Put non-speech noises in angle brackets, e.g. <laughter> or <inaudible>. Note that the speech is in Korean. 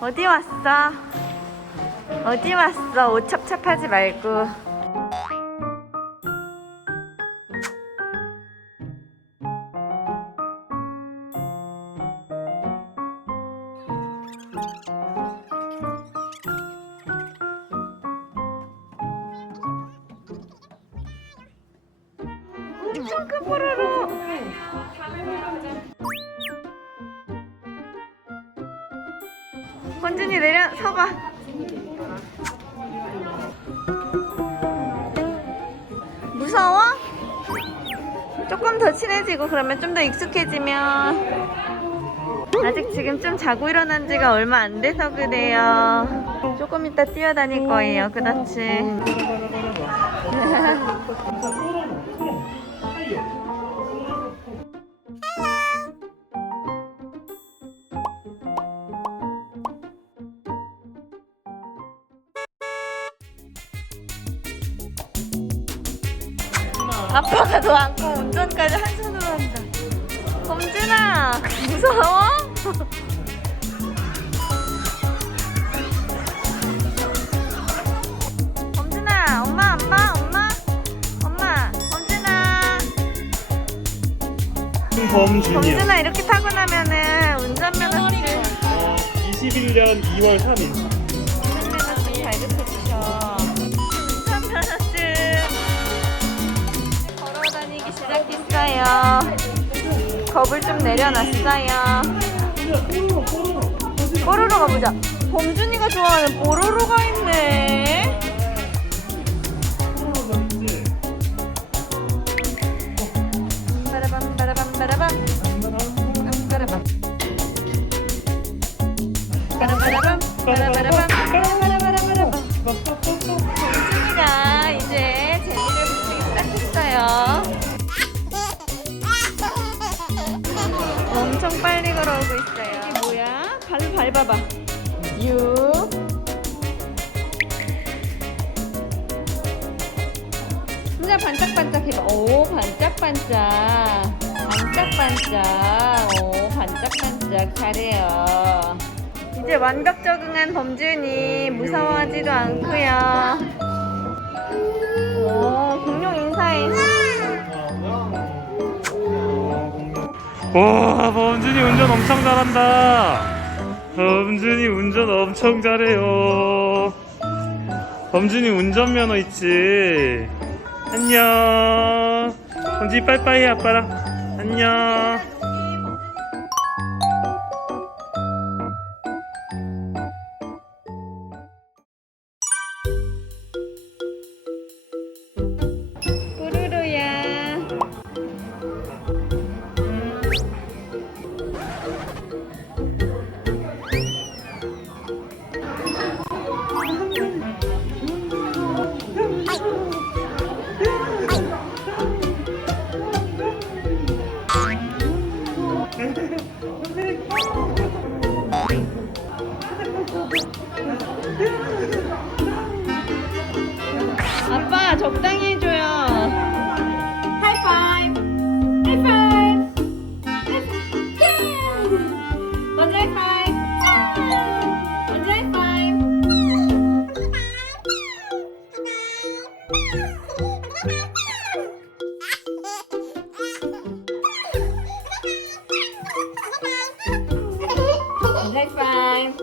어디 왔어? 어디 왔어? 옷 찹찹하지 말고. 엄청 큰뽀 권준이 내려 서봐. 무서워? 조금 더 친해지고 그러면 좀 더 익숙해지면 아직 지금 좀 자고 일어난 지가 얼마 안 돼서 그래요. 조금 이따 뛰어다닐 거예요. 그렇지. <laughs> 아빠가 너 안고 운전까지 한 손으로 한다. 범준아, 무서워? 범준아, 엄마 안 봐? 엄마? 엄마, 범준아. 범준이요. 범준아 이렇게 타고 나면은 운전면허증 어, 21년 2월 3일. 운전면허증 발급해 주셔. 시작했어요. 겁을 좀 내려놨어요. 뽀로로 가보자. 범준이가 좋아하는 뽀로로가 있네. 빠라밤 빠라밤 빠라밤 엄청 빨리 걸어오고 있어요. 이게 뭐야? 발을 밟아봐. 유. 진짜 반짝반짝 해봐. 오, 반짝반짝. 반짝반짝. 오, 반짝반짝. 잘해요. 이제 완벽 적응한 범준이 무서워하지도 않고요. 오, 와, 범준이 운전 엄청 잘한다. 범준이 운전 엄청 잘해요. 범준이 운전면허 있지. 안녕. 범준이 빠이빠이 해, 아빠랑. 안녕. 적당히 해줘요. 하이파이브. 하이파이브. 먼저 하이파이브. 먼저 하이파이브. <laughs> 먼저 하이파이브.